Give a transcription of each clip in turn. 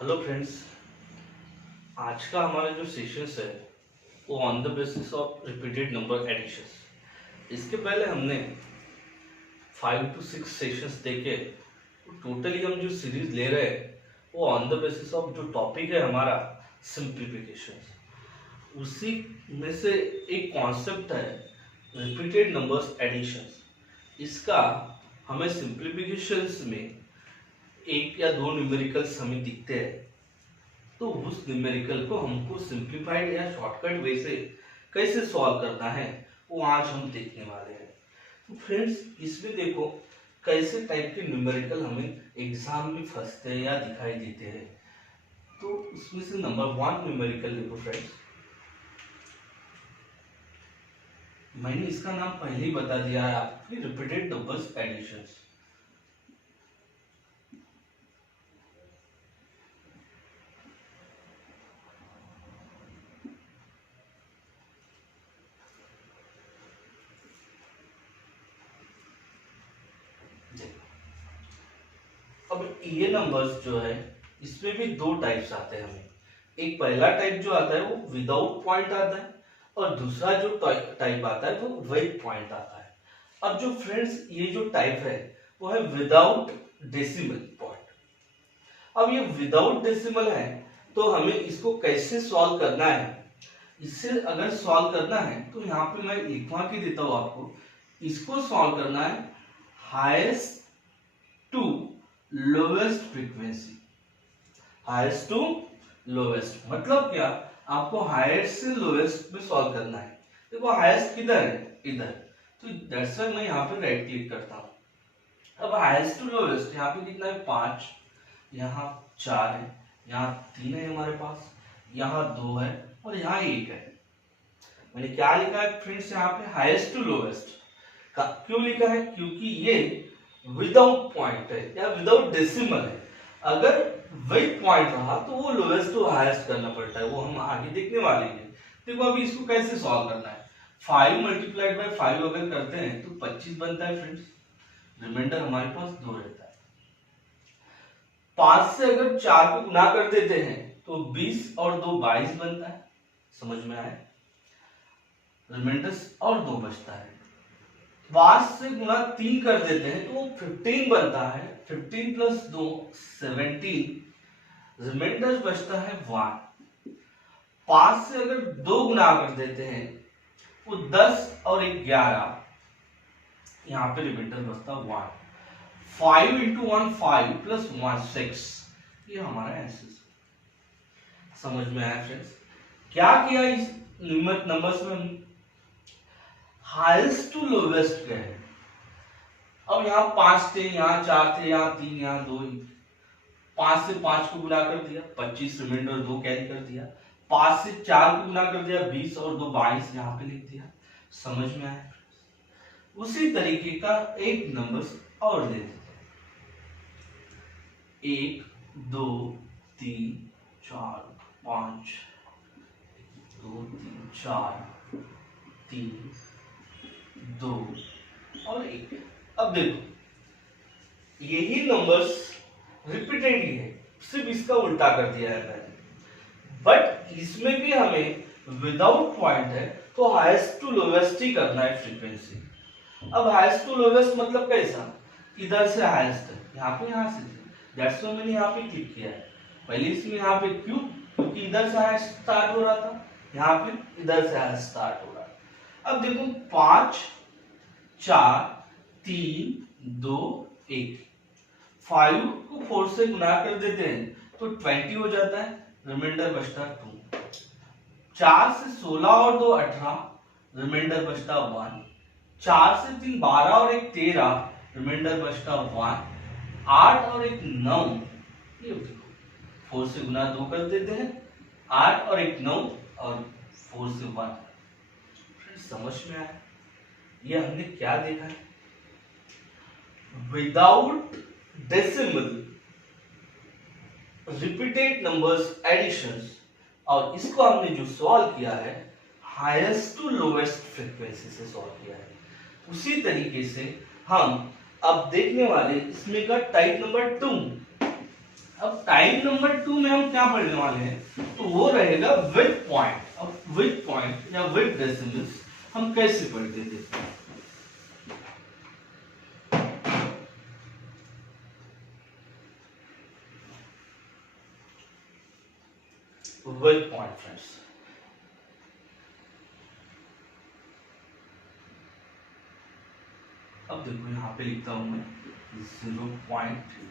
Hello friends. आज का हमारा जो सेशंस है वो on the basis of repeated number additions. इसके पहले हमने 5 to 6 सेशंस देखे। टोटली हम जो सीरीज ले रहे हैं वो ऑन द बेसिस ऑफ जो टॉपिक है हमारा सिंप्लीफिकेशन। उसी में से एक कॉन्सेप्ट है रिपीटेड नंबर्स एडिशंस। इसका हमें सिंप्लीफिकेशंस में एक या दो न्यूमेरिकल्स हमें दिखते हैं, तो उस न्यूमेरिकल को हमको सिंप्लीफाइड या शॉर्टकट वे से कैसे सॉल्व करना है वो आज हम देखने वाले हैं। तो फ्रेंड्स, इसमें देखो कैसे टाइप के न्यूमेरिकल हमें एग्जाम में फंसते हैं या दिखाई देते हैं। तो उसमें से नंबर 1 न्यूमेरिकल देखो फ्रेंड्स, मैंने इसका नाम पहले ही बता दिया है आपको, रिपीटेड नंबर्स एडिशंस। अब ये नंबर्स जो है इसमें भी दो टाइप्स आते हैं हमें। एक पहला टाइप जो आता है वो विदाउट पॉइंट आता है और दूसरा जो टाइप आता है वो विद पॉइंट आता है। अब जो फ्रेंड्स ये जो टाइप है वो है विदाउट डेसिमल पॉइंट। अब ये विदाउट डेसिमल है तो हमें इसको कैसे सॉल्व करना है। इससे अगर सॉल्व करना है तो यहाँ पे मैं लिखवा के देता हूं आपको। इसको सॉल्व करना है highest to lowest frequency. Highest to lowest मतलब क्या, आपको हाईएस्ट से लोवेस्ट में सॉल्व करना है। देखो हाईएस्ट किधर है, इधर, तो दैट्स व्हाई मैं यहाँ पे राइट क्लिक करता हूँ। अब हाईएस्ट टू लोवेस्ट यहाँ पे कितना है 5, यहाँ 4 है, यहाँ 3 है हमारे पास, यहाँ 2 है और यहाँ 1 है। मैंने क्या लिखा है फ्रेंड्स यहाँ पे, हाईएस्ट टू लोवेस्ट। क्यों लिखा है, क्योंकि ये विदाउट पॉइंट है या विदाउट डेसिमल है। अगर विद पॉइंट रहा तो वो लोवेस्ट टू हाईएस्ट करना पड़ता है, वो हम आगे देखने वाले हैं। देखो अभी इसको कैसे सॉल्व करना है। 5 मल्टीप्लाइड बाय 5 अगर करते हैं तो 25 बनता है फ्रेंड्स। रिमाइंडर हमारे पास 2 रहता है। 5 से अगर 4 को गुना कर देते हैं तो 20 और 2 22 बनता है। समझ में आए, रिमाइंडर और 2 बचता है। 5 से गुना 3 कर देते हैं तो वो 15 बनता है। 15 प्लस 2 17, रिमाइंडर बचता है 1। 5 से अगर 2 गुना कर देते हैं वो 10 और 1 11, यहाँ पे रिमाइंडर बचता 1। 5 इंटू 1 5 प्लस 1 6, ये हमारा आंसर। समझ में आया फ्रेंड्स, क्या किया इस नंबर्स में, हाईएस्ट टू लोवेस्ट गए। अब यहाँ 5 थे, यहाँ 4 थे, यहाँ 3, यहाँ 2। 5 से 5 को गुना कर दिया 25, रिमाइंडर 2 कैरी कर दिया। 5 से 4 को गुना कर दिया 20 और 2 22, यहाँ पे लिख दिया। समझ में आया। उसी तरीके का एक नंबर और ले लेते हैं। 1 2 3 4 5 2 3 4 3 2 और 1। अब देखो यही नंबर्स रिपीटेडली है, सिर्फ इसका उल्टा कर दिया है मैंने। बट इसमें भी हमें विदाउट पॉइंट है तो हाईएस्ट टू लोवेस्ट ही करना है फ्रीक्वेंसी। अब हाईएस्ट टू लोवेस्ट मतलब कैसा, इधर से हाईएस्ट है, यहाँ पे यहाँ से, दैट्स व्हाई मैंने यहाँ पे क्लिक किया है। पहले इसमें यहाँ पे क्यों, क्योंकि इधर से हाईएस्ट स्टार्ट हो रहा था, यहाँ पे इधर से हाईएस्ट स्टार्ट हो रहा है। अब देखो 5 4 3 2 1, 5 को 4 से गुना कर देते हैं तो 20 हो जाता है, रिमाइंडर बचता 2। 4 से 16 और 2 18, रिमाइंडर बचता 1। 4 से 3 12 और 1 13, रिमाइंडर बचता 1। 8 और 1 9, ये देखो 4 से गुना 2 कर देते हैं, 8 और 1 9 और 4 से 1। समझ में आया, ये हमने क्या देखा है, without decimal repeated numbers additions. और इसको हमने जो सॉल्व किया है हाईएस्ट टू लोवेस्ट फ्रीक्वेंसी से सॉल्व किया है। उसी तरीके से हम अब देखने वाले इसमें का टाइप नंबर 2 अब टाइप नंबर 2 में हम क्या पढ़ने वाले हैं, तो वो रहेगा विद पॉइंट। अब विद पॉइंट या विद डेसिमल्स हम कैसे पढ़ते थे, विद पॉइंट फ्रेंड्स। अब देखो यहां पे लिखता हूं मैं 0.2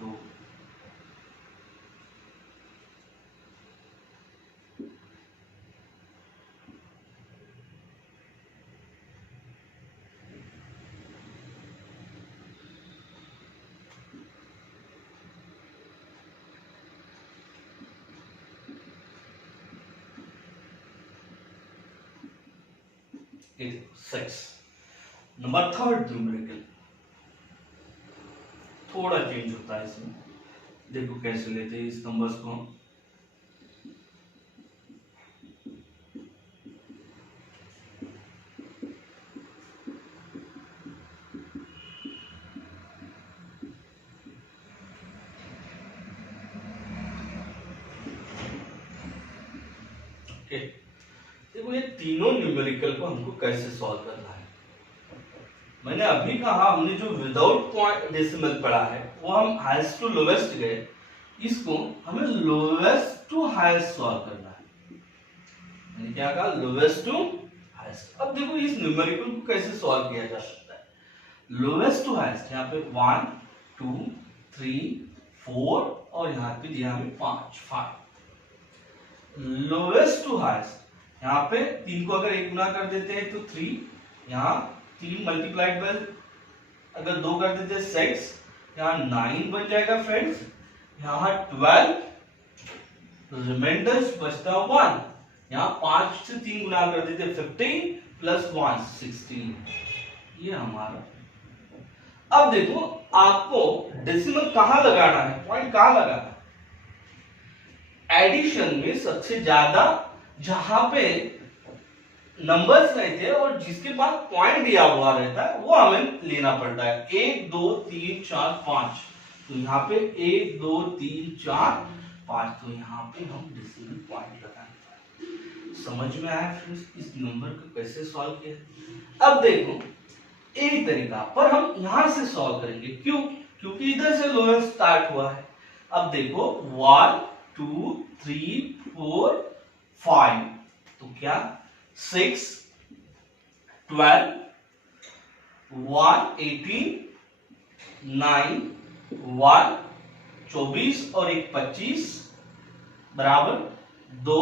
तो सिक्स नंबर थर्ड न्यूमेरिकल थोड़ा चेंज होता है इसमें। देखो कैसे लेते हैं इस नंबर्स को हम, देखो ये तीनों न्यूमेरिकल को हमको कैसे सॉल्व करना है। मैंने अभी कहा हमने जो विदाउट पॉइंट डेसिमल पढ़ा है वो हम हाईएस्ट टू लोवेस्ट गए, इसको हमें लोवेस्ट टू हाईएस्ट सॉल्व करना है। मैंने क्या कहा, लोवेस्ट टू हाईएस्ट। अब देखो इस न्यूमेरिकल को कैसे सॉल्व किया जा सकता है, लोवेस्ट टू हाईएस्ट। यहाँ पे 1 2 3 4 और यहाँ पे दिया हमें 5। लोवेस्ट टू हाईएस्ट, यहाँ पे 3 को अगर 1 गुना कर देते हैं तो 3, यहाँ 3 मल्टीप्लाइड बाय अगर 2 कर देते हैं 6, यहाँ 9 बन जाएगा फ्रेंड्स, यहाँ 12, रिमाइंडर बचता 1, यहाँ 5 से 3 गुना कर देते 15 प्लस 1 16। ये हमारा। अब देखो आपको डेसिमल कहां लगाना है, पॉइंट कहां लगाना है। एडिशन में सबसे ज्यादा जहां पे नंबर्स रहते हैं और जिसके पास पॉइंट दिया हुआ रहता है वो हमें लेना पड़ता है। 1 2 3 4 5, तो यहाँ पे 1 2 3 4 5, तो यहाँ पे हम डेसिमल पॉइंट लगाएंगे। समझ में आया फ्रेंड्स इस नंबर को कैसे सॉल्व किया। अब देखो एक तरीका पर हम यहां से सॉल्व करेंगे, क्यों, क्योंकि इधर से लोएस्ट स्टार्ट हुआ है। अब देखो 1 2 3 4 5, तो क्या 6 12 1 18 9 1 24 और 1 25 बराबर 2,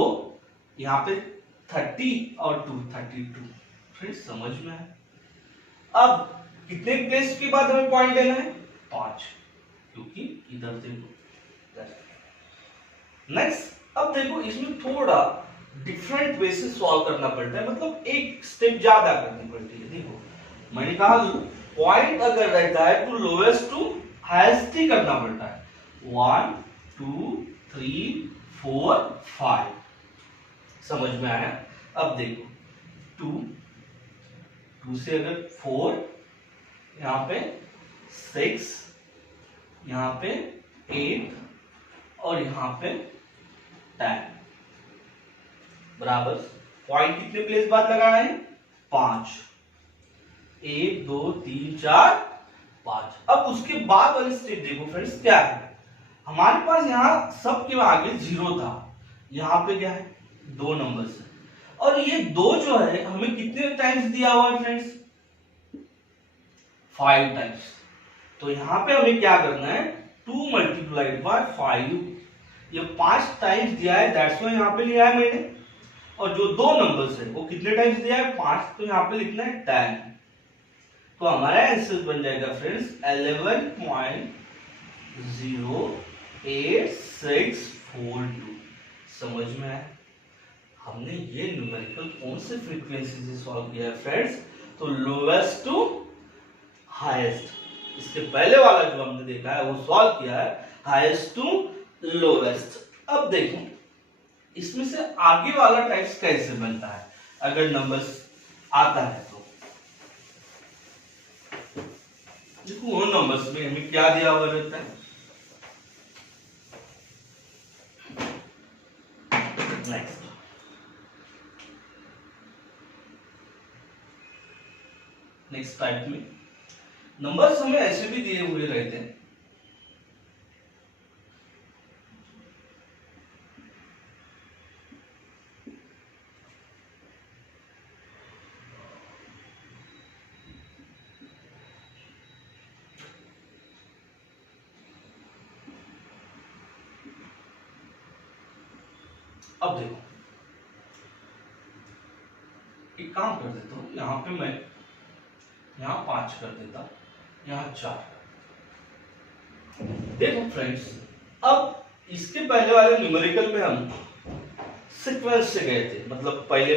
यहाँ पे 30 और 2 32। फिर समझ में है। अब कितने प्लेस के बाद हमें पॉइंट लेना है, 5, क्योंकि इधर देखो। नेक्स्ट अब देखो इसमें थोड़ा डिफरेंट वे से सॉल्व करना पड़ता है, मतलब एक स्टेप ज्यादा करनी पड़ती है। देखो मैंने कहा पॉइंट अगर रहता है तो लोएस्ट टू हाईएस्ट ही करना पड़ता है। 1 2 3 4 5, समझ में आया। अब देखो 2 से अगर 4, यहाँ पे 6, यहाँ पे 8 और यहाँ पे 10 बराबर पॉइंट कितने प्लेस बाद लगाना है, 5। 1 2 3 4 5। अब उसके बाद वाली स्टेप देखो फ्रेंड्स क्या है, हमारे पास यहाँ सबके आगे 0 था, यहाँ पे क्या है 2 नंबर है, और ये 2 जो है हमें कितने टाइम्स दिया हुआ है फ्रेंड्स, 5 टाइम्स। तो यहाँ पे हमें क्या करना है, 2 मल्टीप्लाइड बाय 5, ये 5 टाइम्स दिया है, दैट्स व्हाई यहाँ पे लिया है मैंने। और जो 2 नंबर्स है वो कितने टाइम्स दिया है, 5, तो यहाँ पे लिखना है 10। तो हमारा आंसर बन जाएगा फ्रेंड्स 11.08642। समझ में आया। हमने ये न्यूमेरिकल कौन से फ्रीक्वेंसी से सॉल्व किया है फ्रेंड्स? तो लोवेस्ट टू हाईएस्ट। इसके पहले वाला जो हमने देखा है वो सॉल्व किया है हाईएस्ट टू लोवेस्ट। अब देखो इसमें से आगे वाला टाइप्स कैसे बनता है अगर नंबर्स आता है तो। देखो वो नंबर्स में हमें क्या दिया हुआ रहता है। नेक्स्ट टाइप में नंबर्स हमें ऐसे भी दिए हुए रहते हैं। अब देखो एक काम कर देता हूं, यहां पे मैं यहां 5 कर देता, यहां 4। देखो फ्रेंड्स, अब इसके पहले वाले न्यूमेरिकल में हम सीक्वेंस से गए थे, मतलब पहले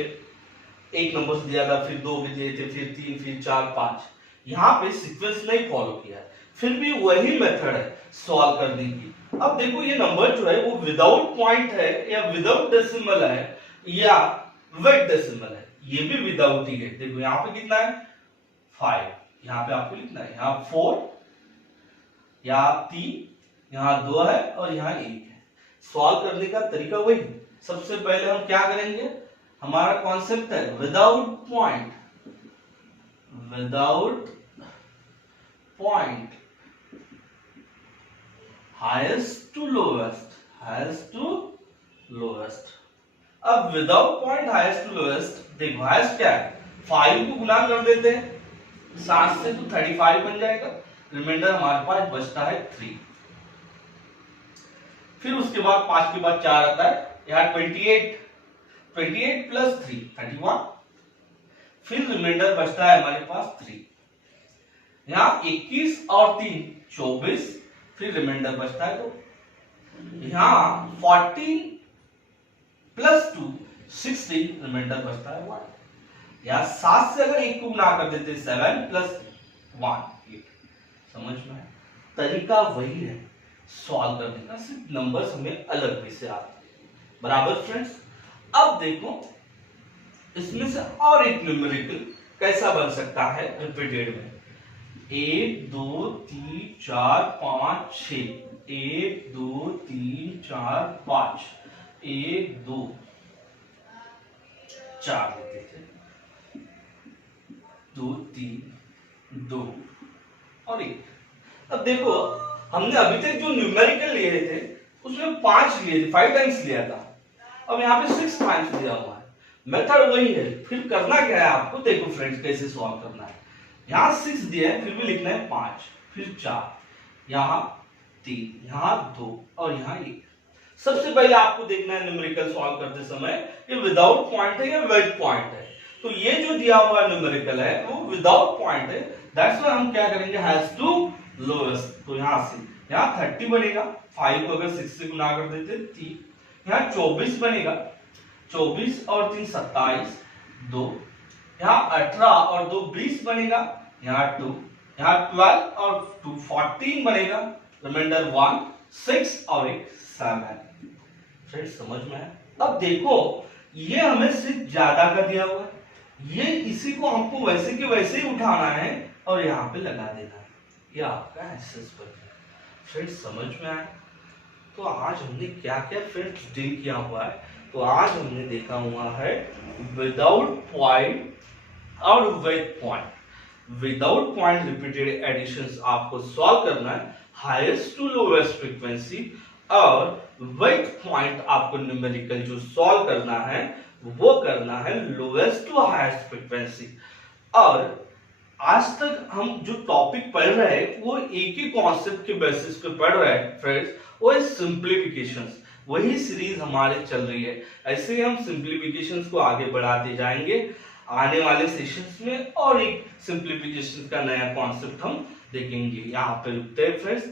एक नंबर दिया था, फिर 2 भी दिए थे, फिर 3, फिर 4, 5। यहाँ पे सीक्वेंस नहीं फॉलो किया है, फिर भी वही मेथड है सॉल्व करने की। अब देखो ये नंबर जो है वो विदाउट पॉइंट है या विदाउट डेसिमल है या विद डेसिमल है, ये भी विदाउट ही है। देखो यहाँ पे कितना है 5, यहाँ पे आपको लिखना है, यहाँ 4, यहाँ 3, यहाँ 2 है और यहाँ 1 है। सॉल्व करने का तरीका वही। सबसे पहले हम क्या करेंगे, हमारा कॉन्सेप्ट है without point, without point highest to lowest, highest to lowest. अब without point highest to lowest, देखो हाईएस्ट क्या है, 5 को गुना कर देते हैं 7 से तो 35 बन जाएगा, रिमाइंडर हमारे पास बचता है 3। फिर उसके बाद 5 के बाद 4 आता है, यहाँ 28 प्लस 3 31, फिर रिमाइंडर बचता है हमारे पास 3। यहाँ 21 और 3 24, फिर रिमाइंडर बचता है 2। यहाँ 14 प्लस 2 16, रिमाइंडर बचता है 1। यहाँ 7 से अगर 1 को गुना कर देते 7 प्लस 1 8। समझ में? तरीका वही है सॉल्व करने का, सिर्फ नंबर्स हमें अलग वे से आते हैं। बराबर फ्रेंड्स? अब देखो इसमें से और एक न्यूमेरिकल कैसा बन सकता है रिपीटेड में। 1 2 3 4 5 6, 1 2 3 4 5, 1 2 4 लेते थे, 2 3 2 और 1। अब देखो हमने अभी तक जो न्यूमेरिकल लिए थे उसमें 5 लिए थे, 5 टाइम्स लिया था। अब यहाँ पे 6 टाइम्स दिया हुआ है, मेथड वही है। फिर करना क्या है आपको, देखो फ्रेंड्स कैसे सॉल्व करना है। यहाँ 6 दिया है, फिर भी लिखना है 5, फिर 4, यहाँ 3, यहाँ 2 और यहाँ 1। सबसे पहले आपको देखना है न्यूमेरिकल सॉल्व करते समय ये विदाउट पॉइंट है या विद पॉइंट है। तो ये जो दिया हुआ न्यूमेरिकल है वो विदाउट पॉइंट है, दैट्स व्हाई हम क्या करेंगे, हैज टू लोवेस्ट। तो यहाँ से यहाँ 30 बनेगा, 5 को अगर 6 से गुना कर देते 3, यहाँ 24 बनेगा, 24 और 3 27, 2, यहाँ 18 और 2 20 बनेगा, यहाँ 2, यहाँ 12 और 2 14 बनेगा, रिमाइंडर 1 6 और 1 7। फ्रेंड्स समझ में है? अब देखो ये हमें सिर्फ ज्यादा का दिया हुआ है, ये इसी को हमको वैसे के वैसे ही उठाना है और यहाँ पे लगा देना है, ये आपका एक्सेस बन गया। फ्रेंड्स समझ में आया? तो आज हमने क्या क्या फ्रेंड्स डील किया हुआ है, तो आज हमने देखा हुआ है विदाउट पॉइंट और with point. Without point repeated additions आपको सॉल्व करना है हाईएस्ट टू लोवेस्ट फ्रीक्वेंसी, और विद पॉइंट आपको न्यूमेरिकल जो सॉल्व करना है वो करना है लोवेस्ट टू हाईएस्ट फ्रीक्वेंसी। और आज तक हम जो टॉपिक पढ़ रहे हैं वो एक ही कॉन्सेप्ट के बेसिस पे पढ़ रहे हैं फ्रेंड्स, वो है सिंप्लीफिकेशंस। वही सीरीज हमारे चल रही है, ऐसे ही हम सिंप्लीफिकेशंस को आगे बढ़ाते जाएंगे आने वाले सेशंस में, और एक सिंप्लीफिकेशन का नया कॉन्सेप्ट हम देखेंगे। यहाँ पे रुकते हैं फ्रेंड्स।